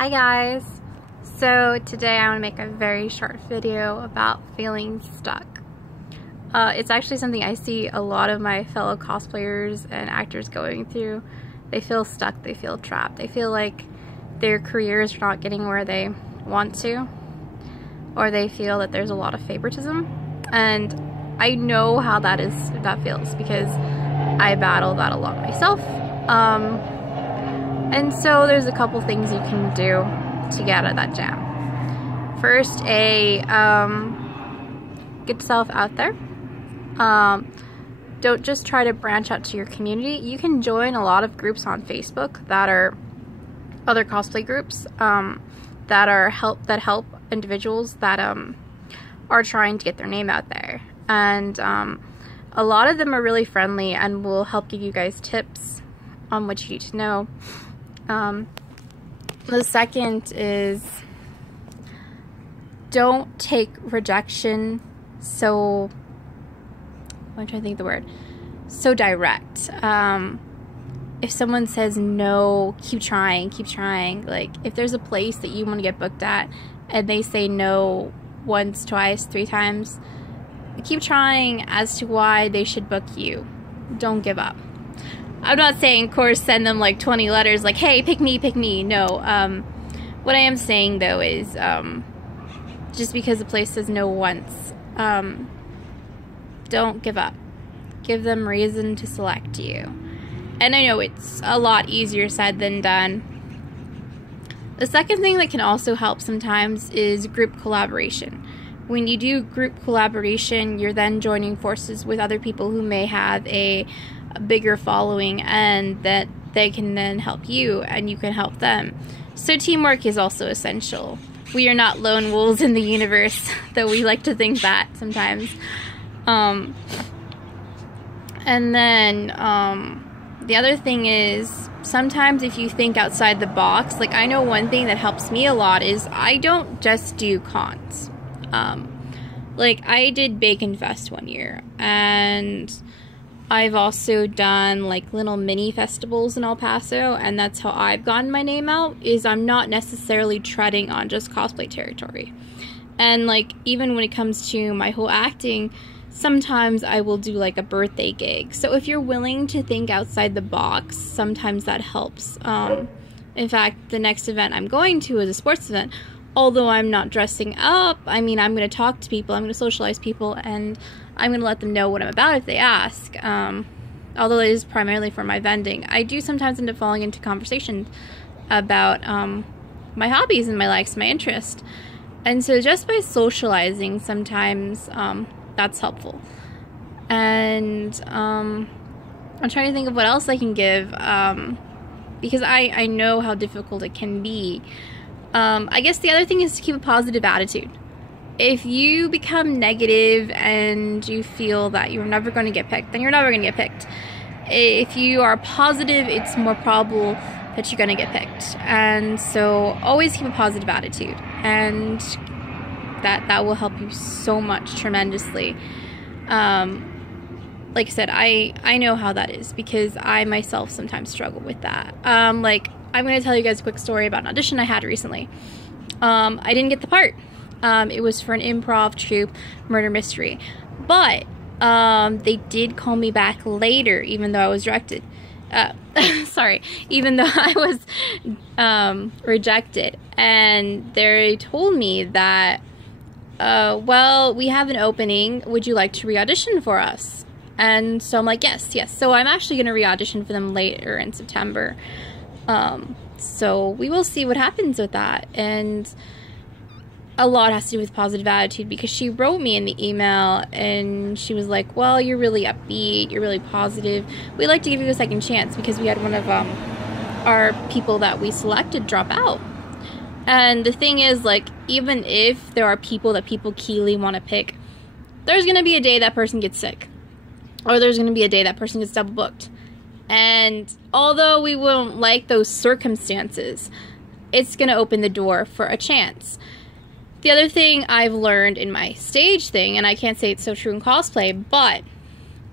Hi guys! So today I want to make a very short video about feeling stuck. It's actually something I see a lot of my fellow cosplayers and actors going through. They feel stuck, they feel trapped, they feel like their careers are not getting where they want to, or they feel that there's a lot of favoritism. And I know how that feels because I battle that a lot myself. And so there's a couple things you can do to get out of that jam. First, get yourself out there. Don't just try to branch out to your community. You can join a lot of groups on Facebook that are other cosplay groups that help individuals that are trying to get their name out there. And a lot of them are really friendly and will help give you guys tips on what you need to know. The second is, don't take rejection so, I'm trying to think of the word, so direct. If someone says no, keep trying. Like, if there's a place that you want to get booked at and they say no once, twice, 3 times, keep trying as to why they should book you. Don't give up. I'm not saying, of course, send them like 20 letters like, hey, pick me. No. What I am saying, though, is just because the place says no once, don't give up. Give them reason to select you. And I know it's a lot easier said than done. The second thing that can also help sometimes is group collaboration. When you do group collaboration, you're then joining forces with other people who may have a bigger following, and that they can then help you and you can help them. So teamwork is also essential. We are not lone wolves in the universe, though we like to think that sometimes. And then the other thing is, sometimes if you think outside the box, like I know one thing that helps me a lot is I don't just do cons. Like I did Bacon Fest one year, and I've also done like little mini festivals in El Paso, and that's how I've gotten my name out, is I'm not necessarily treading on just cosplay territory. And like, even when it comes to my whole acting, sometimes I will do like a birthday gig. So if you're willing to think outside the box, sometimes that helps. In fact, the next event I'm going to is a sports event. Although I'm not dressing up, I mean, I'm going to talk to people, I'm going to socialize people, and I'm going to let them know what I'm about if they ask. Although it is primarily for my vending, I do sometimes end up falling into conversations about my hobbies and my likes, my interest. And so just by socializing, sometimes that's helpful. And I'm trying to think of what else I can give, because I know how difficult it can be. I guess the other thing is to keep a positive attitude. If you become negative and you feel that you're never going to get picked, then you're never going to get picked. If you are positive, it's more probable that you're going to get picked. And so always keep a positive attitude, and that will help you so much, tremendously. Like I said, I know how that is because I myself sometimes struggle with that. Like, I'm going to tell you guys a quick story about an audition I had recently. I didn't get the part. It was for an improv troupe, murder mystery. But they did call me back later, even though I was rejected. Even though I was rejected. And they told me that, well, we have an opening. Would you like to re-audition for us? And so I'm like, yes. So I'm actually going to re-audition for them later in September. So we will see what happens with that. And a lot has to do with positive attitude, because she wrote me in the email and she was like, well, you're really upbeat, you're really positive, we'd like to give you a second chance, because we had one of our people that we selected drop out. And the thing is, like, even if there are people that people keenly want to pick, there's going to be a day that person gets sick, or there's going to be a day that person gets double booked. And although we won't like those circumstances, it's going to open the door for a chance. The other thing I've learned in my stage thing, and I can't say it's so true in cosplay, but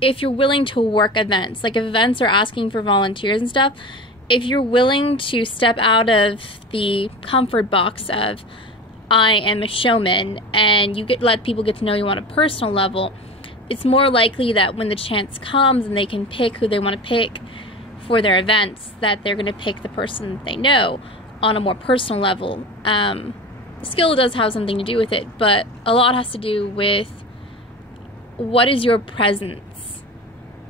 if you're willing to work events, like if events are asking for volunteers and stuff, if you're willing to step out of the comfort box of I am a showman, and you let people get to know you on a personal level, it's more likely that when the chance comes and they can pick who they want to pick for their events, that they're going to pick the person that they know on a more personal level. Skill does have something to do with it, but a lot has to do with what is your presence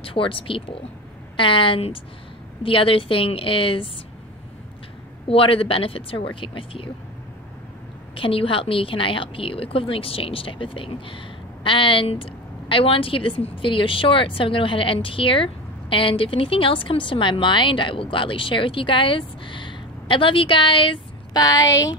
towards people. And the other thing is, what are the benefits of working with you? Can you help me? Can I help you? Equivalent exchange type of thing. And I wanted to keep this video short, so I'm going to go ahead and end here. And if anything else comes to my mind, I will gladly share with you guys. I love you guys. Bye.